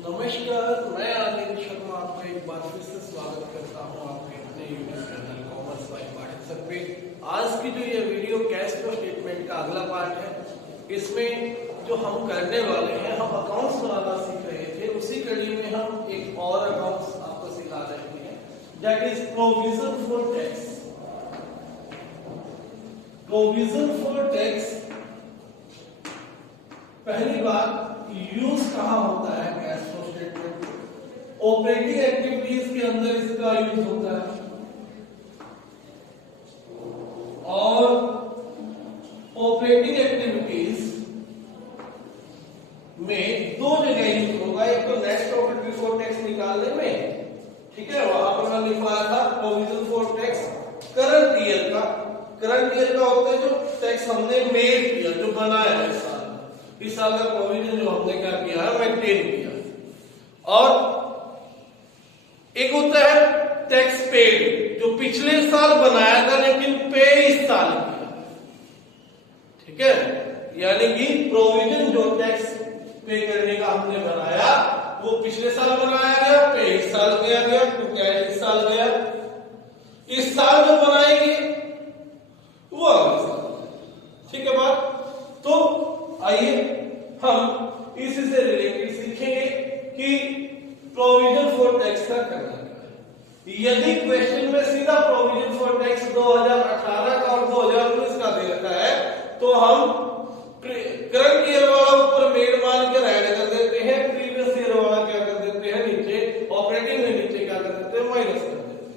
नमस्कार, मैं आनंद शर्मा आपका एक बार फिर से स्वागत करता हूं आपके अपने यूट्यूब चैनल कॉमर्स बाय पाठक पे। आज की जो ये वीडियो कैश फ्लो स्टेटमेंट का अगला पार्ट है, इसमें जो हम करने वाले हैं, हम अकाउंट्स बनाना सीख रहे थे, उसी कड़ी में हम एक और अकाउंट्स आपको सिखा रहे हैं, that is provision for tax. Provision for tax, पहली बात यूज कहां होता है cash flow statement? Operating activities के अंदर इसका यूज होता है और ऑपरेटिंग एक्टिविटीज में दो जगह यूज होगा। एक तो नेट प्रॉफिट बिफोर टैक्स निकालने में, ठीक है, वहां पर मैंने लिखवाया था provision for tax current year का। करंट ईयर का होता है जो टैक्स हमने मेड किया, जो बनाया है इस साल का प्रोविजन जो हमने क्या किया है, मेंटेन किया। और एक होता है टैक्स पेड, जो पिछले साल बनाया था लेकिन पे इस साल किया, ठीक है। यानी कि प्रोविजन जो टैक्स पे करने का हमने बनाया वो पिछले साल बनाया गया, पे इस साल गया तो कैश इस साल गया। इस साल जो बनाएंगे वो अगले साल, ठीक है बात। तो आइए हम इससे रिलेटेड सीखेंगे कि प्रोविजन फॉर टैक्स का करना है। यदि क्वेश्चन में सीधा प्रोविजन फॉर टैक्स 2018 का और 2019 का दे रखा है तो हम करंट ईयर वाला ऊपर मेड मान के ऐड कर देते हैं, प्रीवियस ईयर वाला क्या कर देते हैं नीचे, ऑपरेटिंग में नीचे क्या कर देते हैं, माइनस कर देते हैं।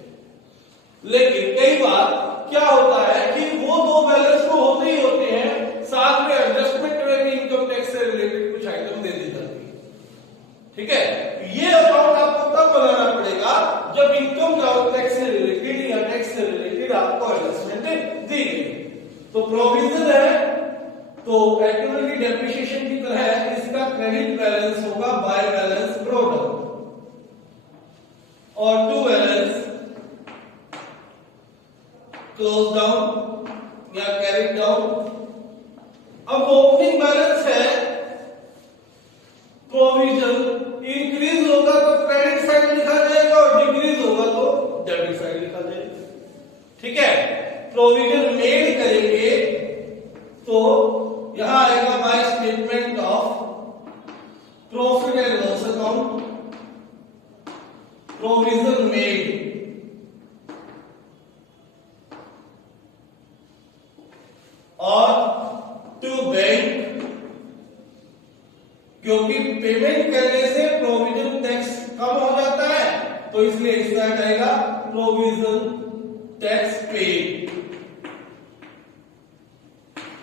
लेकिन कई बार क्या होता है कि वो दो बैलेंस तो होते ही होते हैं, साथ में एडजस्टमेंट में भी इनकम टैक्स से रिलेटेड कुछ आइटम दे दी जाती है, ठीक है। ये अकाउंट आपको तब बनाना पड़ेगा जब इनकम टैक्स से रिलेटेड या टैक्स से रिलेटेड आपको एडजस्टमेंट दी गई। तो प्रोविजन है तो एक्टिविटी डेप्रिसिएशन की तरह है, इसका क्रेडिट बैलेंस होगा बाय बैलेंस ब्रॉट डाउन और टू बैलेंस क्लोज डाउन या कैरी डाउन। अब ओपनिंग बैलेंस है, प्रोविजन इंक्रीज होगा तो क्रेडिट साइड लिखा जाएगा और डिक्रीज होगा तो डेबिट साइड लिखा जाएगा, ठीक है। प्रोविजन मेड करेंगे तो यहां आएगा by statement of profit and loss account, provision made और टू बैंक, क्योंकि पेमेंट करने से प्रोविजन टैक्स कम हो जाता है तो इसलिए इस साइड आएगा प्रोविजन टैक्स पेड,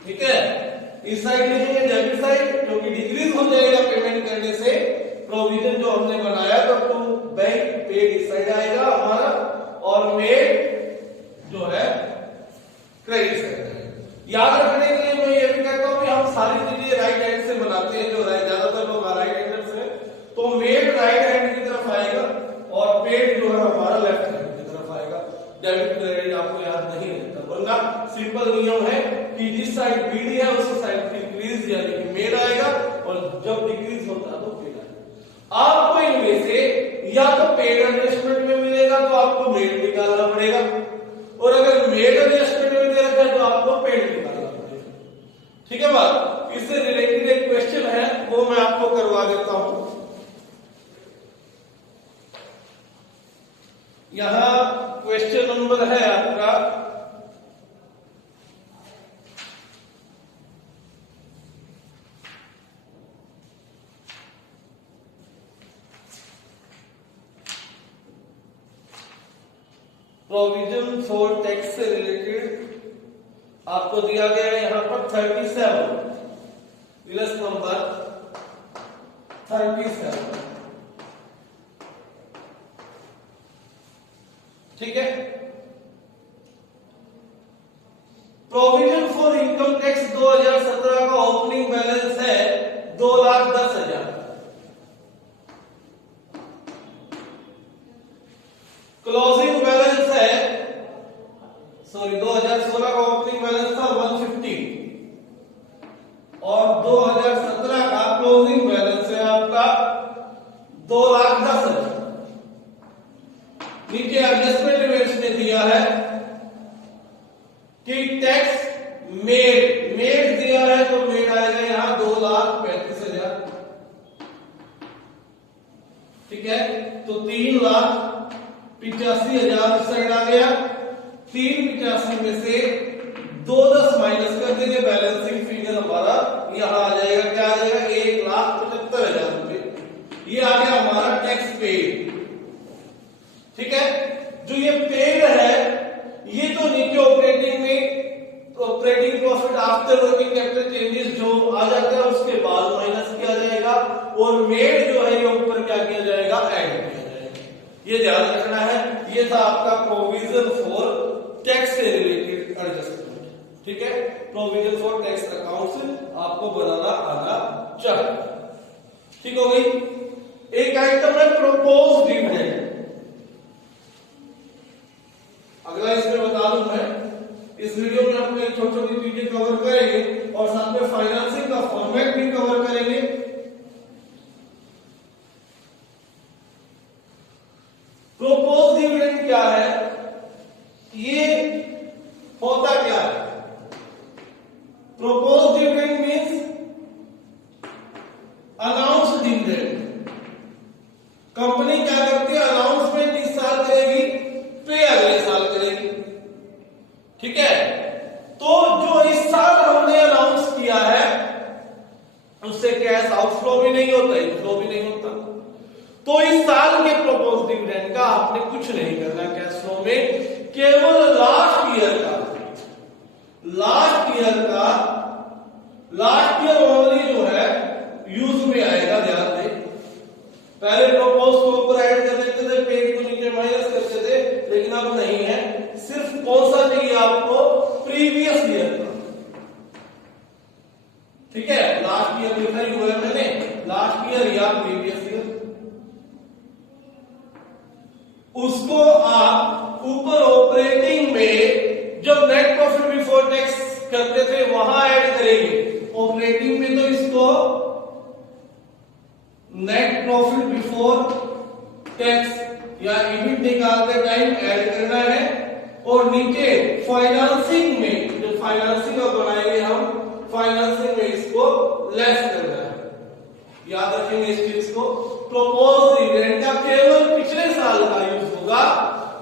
ठीक है। इस साइड लिखेंगे डेबिट साइड, क्योंकि डिक्रीज हो जाएगा पेमेंट करने से प्रोविजन जो हमने बनाया तो टू बैंक पेड इस साइड आएगा हमारा, और मेड जो है क्रेडिट साइड आएगा। याद रखने के लिए मैं ये भी कहता हूं कि हम सारी चीजें राइट हैंड से बनाते हैं, जो ज्यादातर लोग राइट हैंडर्स हैं, तो मेड राइट हैंड की तरफ आएगा और पेड जो है हमारा लेफ्ट हैंड की तरफ आएगा। डेबिट क्रेडिट आपको याद नहीं रहता, वरना सिंपल नियम है कि जिस साइड बीडी है उसी साइड इंक्रीज यानी कि मेड आएगा और जब डिक्रीज होता है तो पेड आएगा। आपको इनमें से या तो पेड एडजस्टमेंट में मिलेगा तो आपको मेड निकालना पड़ेगा, और अगर मेड एडजस्टमेंट में दे रखा है तो आपको पेड निकालना पड़ेगा, ठीक है बात। इससे रिलेटेड एक क्वेश्चन है वो मैं आपको करवा देता हूं। यहां क्वेश्चन नंबर है आपका प्रोविजन फॉर टैक्स से रिलेटेड आपको दिया गया है यहां पर 37 प्लस नंबर 37, ठीक है। प्रोविजन फॉर इनकम टैक्स 2017 का ओपनिंग बैलेंस है 2,10,000, क्लोजिंग बैलेंस है 2016 का ओपनिंग बैलेंस था 150 और 2017 का क्लोजिंग बैलेंस है आपका कि टैक्स मेड दिया है तो मेड आएगा यहां 2,35,000, ठीक है। तो 3,85,000 साइड आ गया। 385 में से 210 माइनस कर देंगे, बैलेंसिंग फिगर हमारा यहां आ जाएगा। क्या आ जाएगा? 1,75,000 रुपए। ये आ गया हमारा टैक्स पेड, ठीक है। जो ये पेड है ये तो नीचे operating profit after working capital changes जो आ जाता है उसके बाद माइनस किया जाएगा, और मेड जो है ये ऊपर क्या किया जाएगा? ऐड किया जाएगा। ये ध्यान रखना है। ये था आपका प्रोविजन फॉर टैक्स से रिलेटेड एडजस्टमेंट, ठीक है। प्रोविजन फॉर टैक्स अकाउंट्स आपको बनाना आना चाहिए, ठीक हो गई। एक आइटम है प्रपोज डिविडेंड। अगला इसमें बता दूं मैं, इस वीडियो में हम छोटी छोटी चीजें कवर करेंगे और साथ में फाइनेंसिंग का फॉर्मेट भी कवर करेंगे। प्रोपोज डिविडेंड क्या है? ये होता क्या है? Propose dividend means announce dividend. Company क्या करती है? अनाउंसमेंट इस साल करेगी, पे अगले साल करेगी, ठीक है। तो जो इस साल हमने अनाउंस किया है उससे कैश आउटफ्लो भी नहीं होता, इनफ्लो भी नहीं होता। तो इस साल के प्रपोज डिविडेंड का आपने कुछ नहीं करना कैश फ्लो में, केवल लास्ट ईयर ओनली जो है यूज में आएगा। ध्यान दे, पहले प्रपोज को ऊपर ऐड कर देते थे, पेड को नीचे माइनस करते थे, लेकिन अब नहीं है। सिर्फ कौन सा चाहिए आपको? प्रीवियस ईयर का, ठीक है। लास्ट ईयर लिखा ही हुआ है मैंने, लास्ट ईयर या प्रीवियस ईयर। उसको आप ऊपर ऑपरेटिंग में जब नेट प्रॉफिट बिफोर टैक्स करते थे वहां ऐड करेंगे। ऑपरेटिंग में तो इसको नेट प्रॉफिट बिफोर टैक्स या ईबिट निकालते टाइम ऐड करना है, और नीचे फाइनेंसिंग में जो फाइनेंसिंग का बनाएंगे हम, फाइनेंसिंग में इसको लेस करना है। याद रखेंगे इस चीज को। प्रपोज डिविडेंड का केवल पिछले साल का यूज होगा।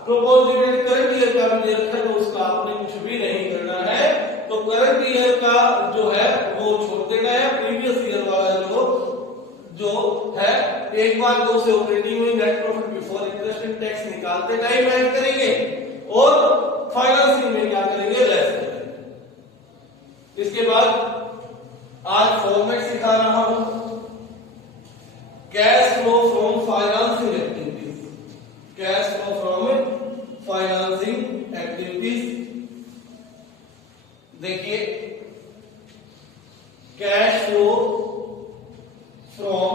प्रपोज डिविडेंड करंट ईयर का भी रखा है तो उसका आपने कुछ भी नहीं करना है। तो करंट ईयर का जो है वो छोड़ देना है, प्रीवियस ईयर वाला जो है एक बार दो से ऑपरेटिंग में net profit before interest and tax निकालते टाइम ऐड करेंगे, और फाइनेंसिंग में क्या करेंगे? लेस करेंगे। इसके बाद आज फॉर्मेट सिखा रहा हूं, cash flow from financing activities. Cash flow from financing activities. देखिए, cash flow from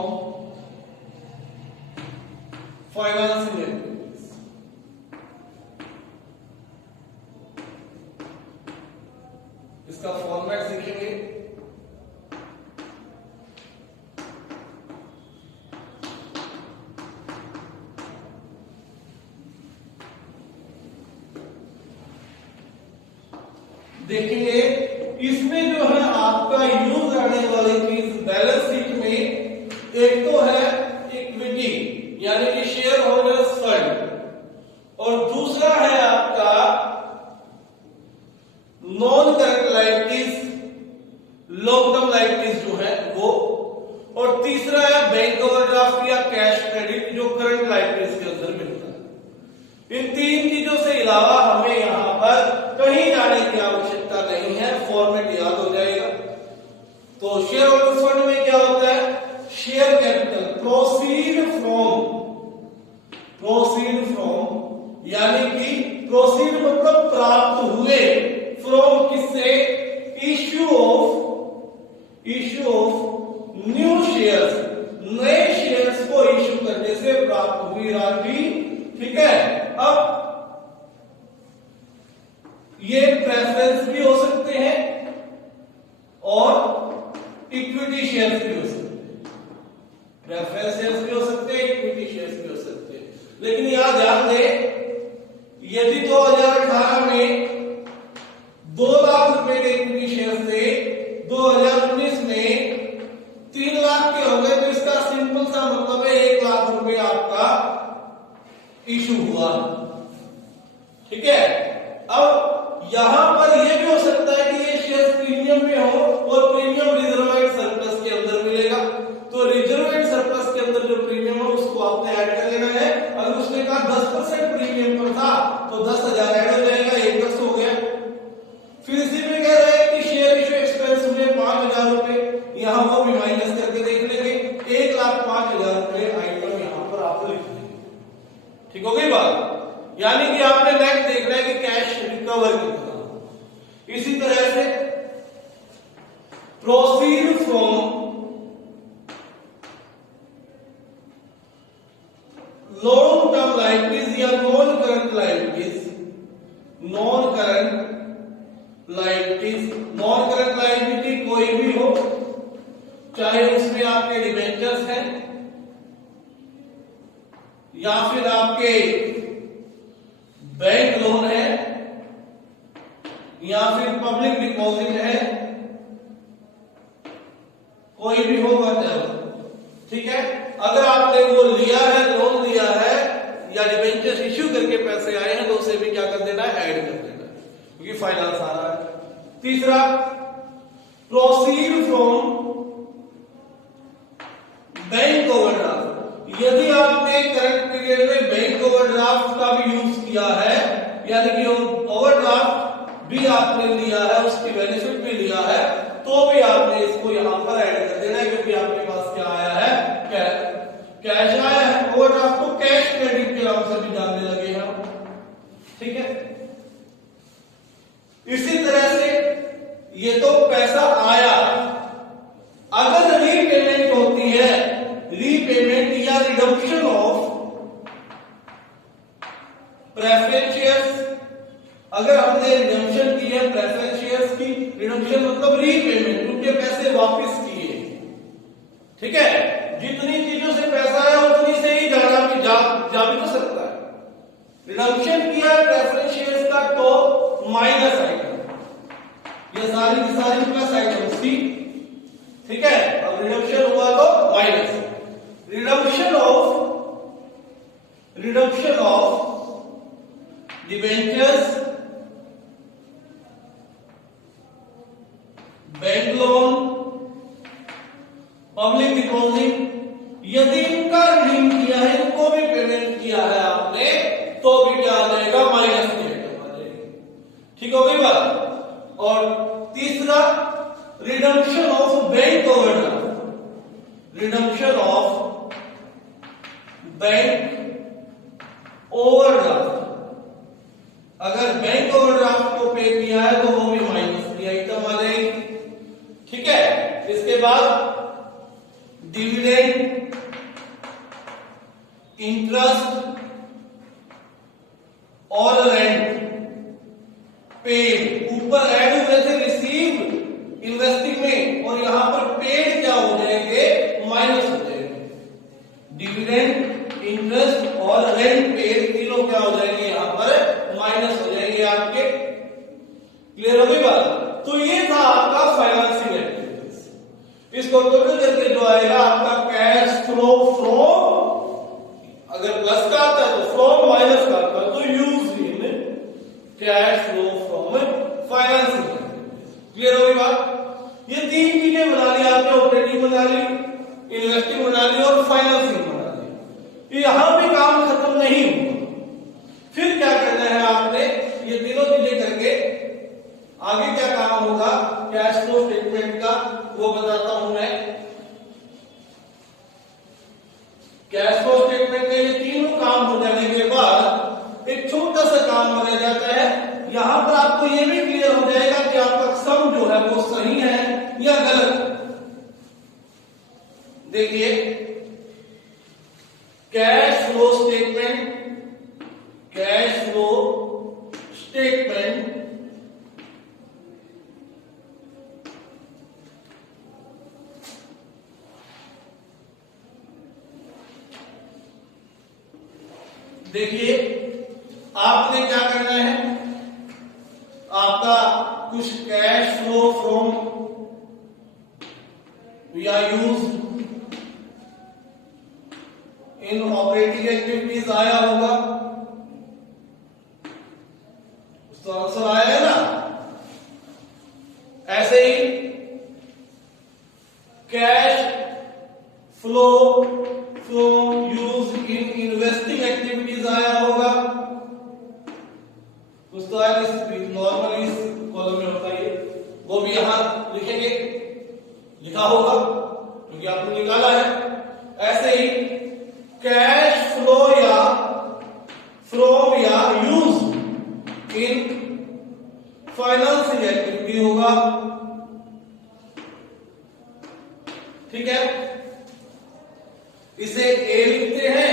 financing activities. इसका फॉर्मेट सीखेंगे। देखेंगे इसमें जो है आपका यूज आने वाली चीज बैलेंस शीट में एक तो है इक्विटी यानी कि शेयर होल्डर्स फंड, और दूसरा है आपका non current liabilities, long term liabilities जो है वो, और तीसरा है बैंक ओवरड्राफ्ट या कैश क्रेडिट जो करंट लायबिलिटीज के अंदर मिलता है। इन तीन चीजों से अलावा हमें यहां पर कहीं जाने की आवश्यकता नहीं है, फॉर्मेट याद हो जाएगा। तो शेयर होल्डर्स फंड में क्या होता है? शेयर कैपिटल प्रोसीड फ्रॉम यानी कि प्रोसीड मतलब प्राप्त हुए, फ्रॉम किससे? इश्यू ऑफ न्यू शेयर्स, नए शेयर्स को इश्यू करने से प्राप्त हुई राशि, ठीक है। अब ये प्रेफरेंस भी हो सकते हैं और इक्विटी शेयर्स भी हो सकते हैं। प्रेफरेंस शेयर्स भी हो सकते हैं, इक्विटी शेयर्स भी हो सकते हैं। लेकिन यहां ध्यान दें, यदि 2018 में 2 लाख रुपए के इक्विटी शेयर से 2019 में 3 लाख के हो गए, तो इसका सिंपल सा मतलब है 1 लाख रुपए आपका इशू हुआ। ठीक है, अब यहां पर यह भी हो सकता है कि ये शेयर प्रीमियम में हो और प्रीमियम रिजर्व एंड सरप्लस के अंदर मिलेगा, तो रिजर्व एंड सरप्लस के अंदर जो प्रीमियम है उसको आपने ऐड कर लेना है। अगर उसने कहा 10% प्रीमियम पर था तो 10,000 ऐड हो जाएगा, 1 हो गया। फिर इसी में कह रहे हैं कि शेयर इशू एक्सपेंस हुए 5,000 रुपए, यहां वो भी माइनस करके देख लेंगे, 1,05,000 रुपए आइटम यहां पर आप लिख देंगे। ठीक हो गई बात, यानी कि आपने नेट देखना है कि कैश रिकवर कितना। इसी तरह से proceed from long term liabilities या non current liabilities, non current liabilities, non current liability कोई भी हो, चाहे उसमें आपके डिबेंचर्स हैं या फिर आपके बैंक लोन है या फिर पब्लिक डिपॉजिट है, कोई भी होगा चाहे। ठीक है, अगर आपने वो लिया है, लोन लिया है या डिबेंचर्स इश्यू करके पैसे आए हैं तो उसे भी क्या कर देना है, ऐड कर देना है, क्योंकि फाइनेंस आ रहा है। तीसरा, प्रोसीड फ्रॉम बैंक ओवरड्राफ्ट, यदि आपने करंट पीरियड में बैंक ओवरड्राफ्ट का भी यूज किया है, यानी कि ओवरड्राफ्ट भी आपने लिया है, उसकी बेनिफिट भी लिया है, तो भी आपने इसको यहां पर ऐड कर देना है, क्योंकि आपके पास क्या आया है, कैश आया है। ओवरड्राफ्ट को कैश क्रेडिट के नाम से भी जानने लगे हैं। ठीक है, इसी तरह से ये तो पैसा आया, अगर रीपेमेंट होती है, रीपेमेंट या रिडम्पशन ऑफ प्रेफरेंस शेयर्स, अगर हमने रिडम्पशन की है प्रेफरेंस शेयर्स की, रिडम्पशन मतलब रीपेमेंट, उनके पैसे वापस किए। ठीक है, जितनी चीजों से पैसा आया उतनी से ही जाना भी जा भी तो सकता है। रिडम्पशन किया प्रेफरेंस शेयर्स का तो माइनस आइटम, ये सारी की सारी प्लस आइटम सी। ठीक है, अब रिडम्पशन हुआ तो minus. Redemption of debentures, bank loan, public deposit, यदि इनका रिडीम किया है, इनको भी पेमेंट किया है आपने, तो भी क्या आ जाएगा, माइनस की आइटम आ जाएगी। ठीक हो गई बात। और तीसरा, redemption of bank overdraft, redemption of bank overdraft, अगर बैंक ओवरड्राफ्ट को पे किया है तो वो भी माइनस की आइटम आ जाएगी। ठीक है, इसके बाद डिविडेंड, इंटरेस्ट और रेंट पेड, ऊपर ऐड हुए थे रिसीव्ड इन्वेस्टिंग में, और यहां पर पेड क्या हो जाएंगे, माइनस हो जाएंगे। डिविडेंड, इंटरेस्ट और रेंट पेड तीनों क्या हो जाएंगे, यहां पर माइनस हो जाएंगे आपके। क्लियर हो गई बात। तो ये था आपका फाइनेंसिंग एक्टिविटीज। इसको टोटल करके जो आएगा आपका कैश फ्लो फ्रॉम, अगर प्लस का आता है तो फ्रॉम, माइनस का आता है तो use in cash flow from financing. Clear हो गई बात। ये तीन चीजें बना ली आपने, ऑपरेटिंग बना ली, इन्वेस्टिंग बना ली और फाइनेंसिंग बना ली। यहां भी काम खत्म नहीं हुआ, फिर क्या करना है आपने, ये तीनों चीजें करके आगे क्या काम होगा कैश फ्लो स्टेटमेंट का वो बताता हूं मैं। कैश फ्लो स्टेटमेंट के ये तीनों काम हो जाने के बाद एक छोटा सा काम रह जाता है। यहां पर आपको ये भी क्लियर हो जाएगा कि आपका सम जो है वो सही है या गलत। देखिए, cash flow statement, cash flow statement देखिए, आपने क्या करना है, आपका कुछ कैश फ्लो फ्रॉम या यूज इन ऑपरेटिंग एक्टिविटीज आया होगा, तो आंसर आएगा ना। ऐसे ही cash flow from use in investing activities आया होगा, कुछ तो आया नॉर्मली इस कॉलम में होता है, वो भी यहां लिखेंगे, लिखा होगा क्योंकि आपने निकाला है। ऐसे ही कैश फ्लो या फ्रॉम या यूज इन फाइनेंसिंग एक्टिविटी होगा, ठीक है। इसे ए लिखते हैं,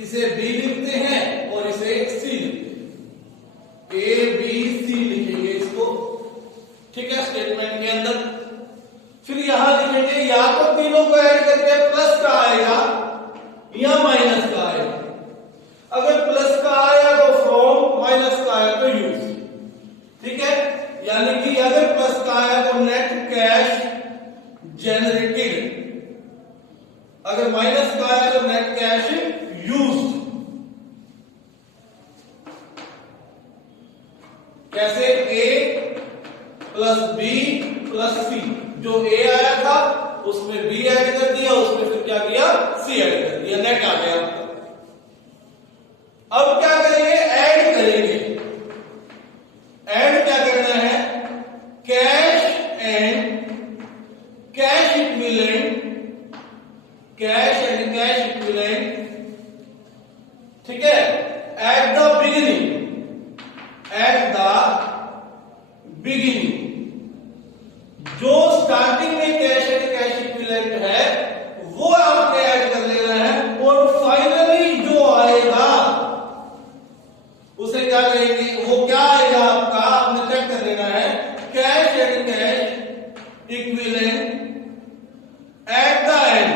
इसे बी लिखते हैं और इसे सी लिखते हैं, ए बी सी लिखेंगे इसको, ठीक है, स्टेटमेंट के अंदर। फिर यहां लिखेंगे या तो तीनों को ऐड करके प्लस का आएगा या माइनस का आएगा। अगर प्लस का आया तो फ्रॉम, माइनस का आया तो यूज, ठीक है। यानी कि अगर प्लस का आया तो नेट कैश जनरेटेड, अगर माइनस का आया तो नेट कैश यूज्ड। कैसे? ए प्लस बी प्लस सी, जो ए आया था उसमें बी ऐड कर दिया, उसमें फिर क्या किया, सी ऐड कर दिया, नेट आ गया। अब क्या करेंगे, ऐड करेंगे। ऐड क्या करना है, cash and cash equivalent, cash and cash equivalent, ठीक है, at the beginning, at the beginning, जो स्टार्टिंग में कैश एंड कैश इक्विवेलेंट है वो आपने ऐड कर लेना है, और फाइनली जो आएगा उसे क्या कहेंगे, वो क्या आएगा आपका, आपने चेक कर लेना है, cash and cash equivalent at the and,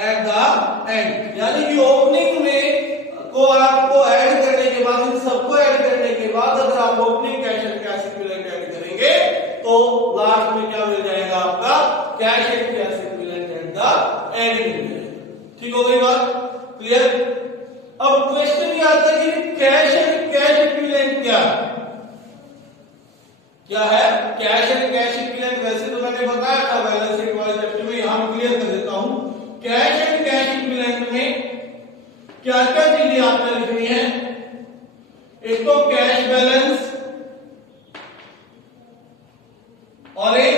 eight the and. यानी कि ओपनिंग में को आपको ऐड करने के बाद, इन सबको ऐड करने के बाद अगर आप opening cash and cash equivalent add करेंगे तो लास्ट में क्या मिल जाएगा आपका, cash and cash equivalent at the end मिल जाएगा। ठीक हो गई बात, क्लियर। अब क्वेश्चन ये आता है कि कैश एंड कैश इक्विवेलेंट क्या है, क्या है कैश एंड कैश इक्विवेलेंट। वैसे तो मैंने बताया था बैलेंस शीट वाले चैप्टर में, यहां क्लियर कर देता हूं। कैश एंड कैश इक्विवेलेंट में क्या क्या चीजें आपने लिखनी है, एक तो कैश बैलेंस और एक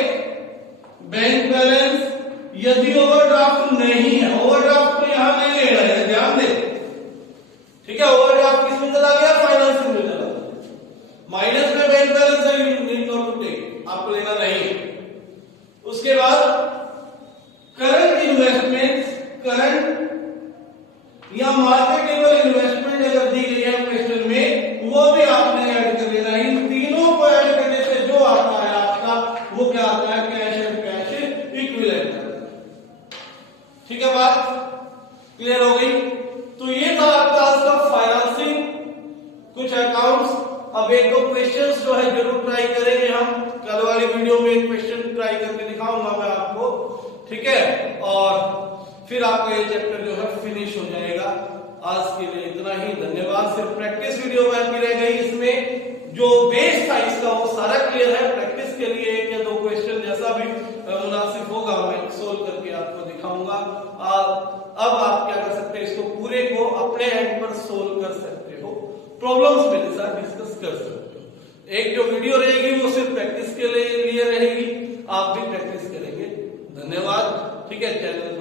बैंक बैलेंस। यदि ओवरड्राफ्ट नहीं है, ओवरड्राफ्ट को यहां नहीं ले रहे हैं, ध्यान दें, ठीक है। ओवरड्राफ्ट किस में चला गया, फाइनेंसिंग में चला गया। माइनस में बैंक बैलेंस है, you need not to take, आपको लेना नहीं। उसके बाद करंट इन्वेस्टमेंट्स, करंट या मार्केटेबल इन्वेस्टमेंट अगर दी गई है क्वेश्चन में, वो भी आपने ऐड कर लेना है। इन तीनों को ऐड करने से जो आता है आपका, वो क्या आता है, कैश एंड कैश इक्विवेलेंट। ठीक है, बात क्लियर हो गई। तो ये था आपका आज का फाइनेंसिंग, कुछ अकाउंट्स। अब एक दो क्वेश्चंस जो है जरूर ट्राई करेंगे हम, कल वाली वीडियो में एक क्वेश्चन ट्राई करके दिखाऊंगा मैं आपको, ठीक है। और फिर आपका ये चैप्टर जो है फिनिश हो जाएगा। आज के लिए इतना ही, धन्यवाद। सिर्फ प्रैक्टिस वीडियो बाकी रह गई, इसमें जो बेस था इसका वो सारा क्लियर है। प्रैक्टिस के लिए एक या दो क्वेश्चन जैसा भी मुनासिब होगा मैं सोल्व करके आपको दिखाऊंगा। अब आप क्या कर सकते हैं, इसको पूरे को अपने एंड पर सोल्व कर सकते हो, प्रॉब्लम्स मेरे साथ डिस्कस कर सकते हो। एक जो वीडियो रहेगी वो सिर्फ प्रैक्टिस के लिए रहेगी, आप भी प्रैक्टिस करेंगे। धन्यवाद, ठीक है। चैनल